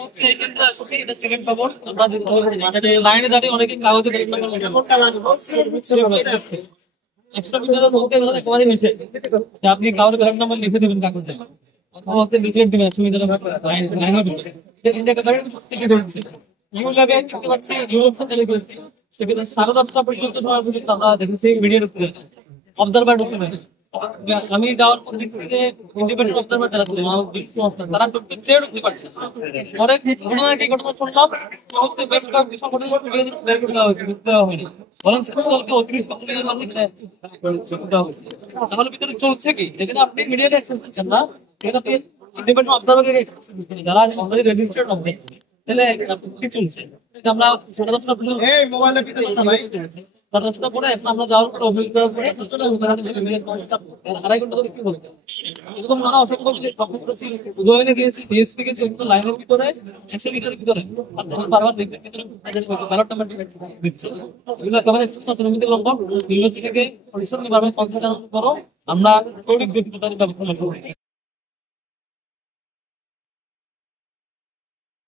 হচ্ছে এই কেন্দ্রে আসছে এটা সেকেন্ড খবর আমরা লাইনে দাঁড়িয়ে অনেকে কাগজে একশো মিটারের মধ্যে একেবারে নিচে আপনি কাগজে ব্যালট নাম্বার লিখে দেবেন কাগজে অথবা হচ্ছে লিখে দিবেন 100 মিটারের লাইনে এটা একেবারে স্টিকি ধরছে ইউলাবে দেখতে পাচ্ছি ইউরোপ থেকে করেছি সেক্ষেত্রে 10:30 পর্যন্ত সময় পর্যন্ত আমরা দেখেছি মিডিয়ার উপরে অবজারভার ঢুকতে পারি আমি যাওয়ার পর দেখছি যে ইন্ডিপেন্ডেন্ট অবজারভার যারা ছিলেন তারা ঢুকতে চেয়ে ঢুকতে পারছে অনেক ঘটনা কি ঘটনা শুনলাম হচ্ছে বেশ কয়েকটি সংগঠন বের করে দেওয়া হয়েছে ঢুকতে দেওয়া হয়নি বরং দলকে অতিরিক্ত তাহলে ভিতরে চলছে কি যেখানে আপনি মিডিয়াতে অ্যাক্সেস দিচ্ছেন না সেখানে আপনি ইন্ডিপেন্ডেন্ট অবজারভারের অ্যাক্সেস দিচ্ছেন যারা অলরেডি রেজিস্টার্ড অবজারভার তাহলে কি চলছে আমরা মোবাইলের ভিতরে ভাই রাস্তা পরে আমরা যাওয়ার পরে অভিযোগ করে আড়াই ঘন্টা ধরে কি বলতে এরকম নানা অসংখ্য উদয়নে গিয়েছি ডিএসপি গেছি লাইনের ভিতরে 100 মিটারের ভিতরে আপনারা বারবার দেখবেন ভিতরে ব্যালট নাম্বার দিচ্ছে এগুলো একেবারে স্বাস্থ্যসমিতির লঙ্ঘন নির্বাচন থেকে পরিষদ নির্বাচন করো আমরা তড়িৎ ব্যক্তিগত ব্যবস্থা